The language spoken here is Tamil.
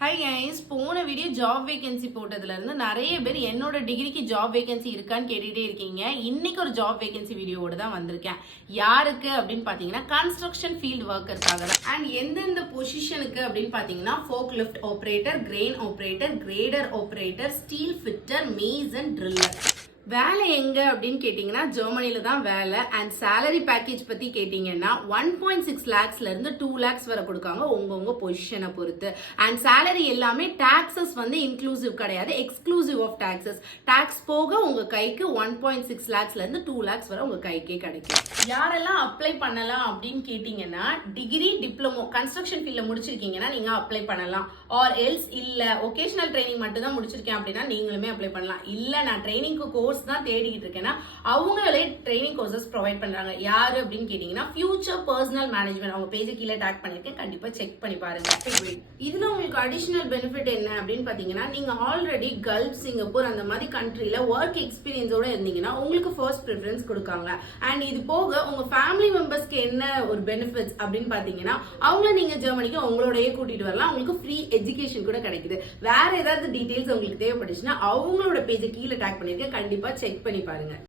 ஹாய் கைஸ், போன வீடியோ ஜாப் வேகன்சி போட்டதுல இருந்து நிறைய பேர் என்னோட டிகிரிக்கு ஜாப் வேகன்சி இருக்கான்னு கேட்டுட்டே இருக்கீங்க. இன்னைக்கு ஒரு ஜாப் வேகன்சி வீடியோவோட தான் வந்திருக்கேன். யாருக்கு அப்படின்னு பாத்தீங்கன்னா கன்ஸ்ட்ரக்ஷன் ஃபீல்ட் ஒர்க்கர்ஸ்க்காக தான். அண்ட் எந்தெந்த பொசிஷனுக்கு அப்படின்னு பாத்தீங்கன்னா folk lift operator, grain operator, greater operator, steel fitter, Mason, driller. வேலை எங்க அப்படின்னு கேட்டீங்கன்னா ஜெர்மனில தான் வேலை. அண்ட் சேலரி பேக்கேஜ் பத்தி கேட்டீங்கன்னா 1.6 lakhsல இருந்து 2 lakhs வரை கொடுக்காங்க உங்க பொசிஷனை பொறுத்து. அண்ட் சேலரி எல்லாமே டாக்ஸஸ் வந்து இன்க்ளூசிவ் கிடையாது, எக்ஸ்க்ளூசிவ் ஆஃப் டாக்ஸஸ். டாக்ஸ் போக உங்க கைக்கு 1.6 lakhsல இருந்து 2 lakhs வரை உங்க கைக்கே கிடைக்கும். யாரெல்லாம் அப்ளை பண்ணலாம் அப்படின்னு கேட்டீங்கன்னா டிகிரி, டிப்ளமோ, கன்ஸ்ட்ரக்ஷன் ஃபீல்ட்ல முடிச்சிருக்கீங்கன்னா நீங்க அப்ளை பண்ணலாம். ஆர் எல்ஸ் இல்ல ஒகேஷனல் ட்ரைனிங் மட்டும் தான் முடிச்சிருக்கேன் அப்படின்னா நீங்களுமே அப்ளை பண்ணலாம். இல்ல நான் ட்ரைனிங்க்கு கோர்ஸ் தான் தேடிக்கிட்டு இருக்கேன்னா அவங்களே ட்ரைனிங் கோர்சஸ் ப்ரொவைட் பண்றாங்க. யாரு அப்படின்னு கேட்டீங்கன்னா ஃபியூச்சர் பர்சனல் மேனேஜ்மெண்ட். அவங்க பேஜ் கீழே டாக் பண்ணிருக்கேன், கண்டிப்பா செக் பண்ணி பாருங்க. இதுல உங்களுக்கு அடிஷனல் பெனிஃபிட் என்ன அப்படின்னு பாத்தீங்கன்னா நீங்க ஆல்ரெடி கல்ஃப், சிங்கப்பூர் அந்த மாதிரி கண்ட்ரில ஒர்க் எக்ஸ்பீரியன்ஸோட இருந்தீங்கன்னா உங்களுக்கு ஃபர்ஸ்ட் ப்ரிஃபரன்ஸ் கொடுக்காங்க. அண்ட் இது போக உங்க ஃபேமிலி மெம்பர்ஸ்க்கு என்ன ஒரு பெனிஃபிட்ஸ் அப்படின்னு பாத்தீங்கன்னா அவங்கள நீங்க ஜெர்மனிக்கு உங்களோடய கூட்டிட்டு வரலாம். உங்களுக்கு ஃப்ரீ எஜுகேஷன் கூட கிடைக்குது. வேற ஏதாவது டீடைல்ஸ் உங்களுக்கு தேவைப்பட்டுச்சுன்னா அவங்களோட பேஜை கீழே டாக் பண்ணிருக்கேன், கண்டிப்பா செக் பண்ணி பாருங்க.